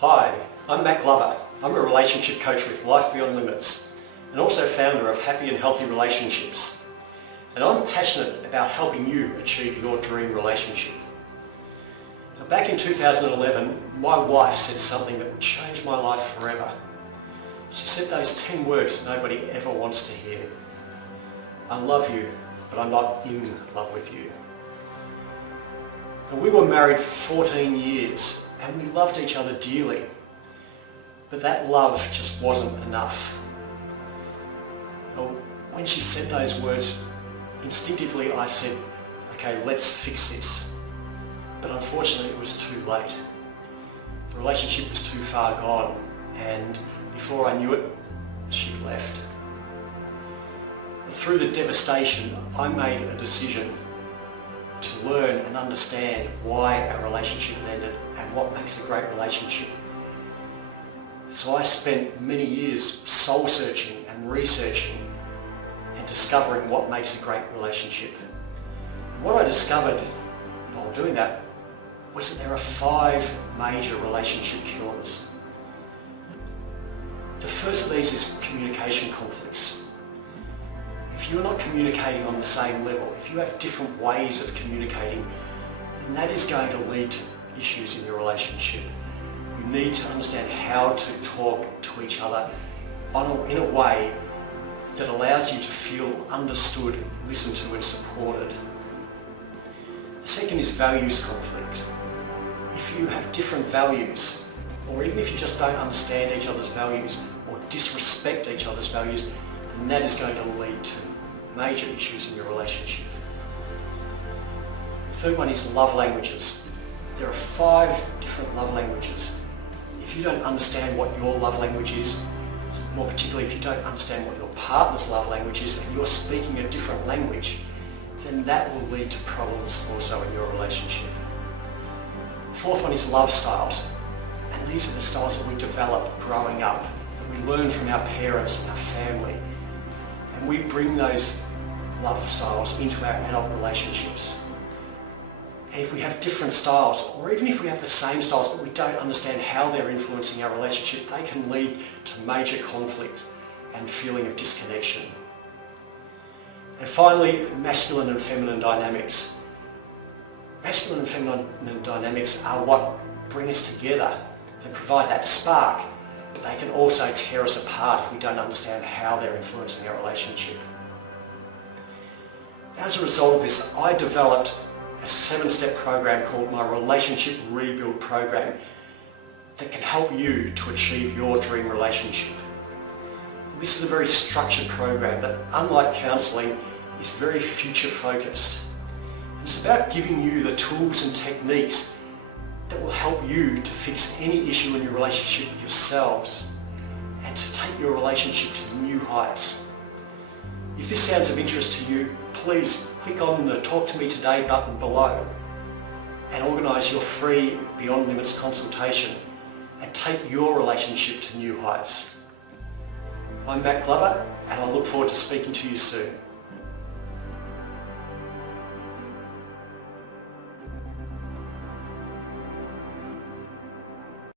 Hi, I'm Matt Glover. I'm a relationship coach with Life Beyond Limits and also founder of Happy and Healthy Relationships. And I'm passionate about helping you achieve your dream relationship. Now, back in 2011, my wife said something that would change my life forever. She said those 10 words nobody ever wants to hear. I love you, but I'm not in love with you. And we were married for 14 years and we loved each other dearly. But that love just wasn't enough. Now, when she said those words, instinctively I said, okay, let's fix this. But unfortunately it was too late. The relationship was too far gone, and before I knew it, she left. Through the devastation, I made a decision to learn and understand why our relationship ended and what makes a great relationship. So I spent many years soul searching and researching and discovering what makes a great relationship. And what I discovered while doing that was that there are 5 major relationship killers. The first of these is communication conflicts. If you're not communicating on the same level, if you have different ways of communicating, then that is going to lead to issues in your relationship. You need to understand how to talk to each other in a way that allows you to feel understood, listened to and supported. The second is values conflict. If you have different values, or even if you just don't understand each other's values or disrespect each other's values, then that is going to lead to major issues in your relationship. The third one is love languages. There are 5 different love languages. If you don't understand what your love language is, more particularly if you don't understand what your partner's love language is and you're speaking a different language, then that will lead to problems also in your relationship. The fourth one is love styles. And these are the styles that we develop growing up, that we learn from our parents and our family. And we bring those love styles into our adult relationships. And if we have different styles, or even if we have the same styles but we don't understand how they're influencing our relationship, they can lead to major conflict and feeling of disconnection. And finally, masculine and feminine dynamics. Masculine and feminine dynamics are what bring us together and provide that spark, but they can also tear us apart if we don't understand how they're influencing our relationship. As a result of this, I developed a 7-step program called my Relationship Rebuild Program that can help you to achieve your dream relationship. This is a very structured program that, unlike counselling, is very future focused. It's about giving you the tools and techniques that will help you to fix any issue in your relationship with yourselves and to take your relationship to new heights. If this sounds of interest to you, please click on the Talk to Me Today button below and organise your free Beyond Limits consultation and take your relationship to new heights. I'm Matt Glover and I look forward to speaking to you soon.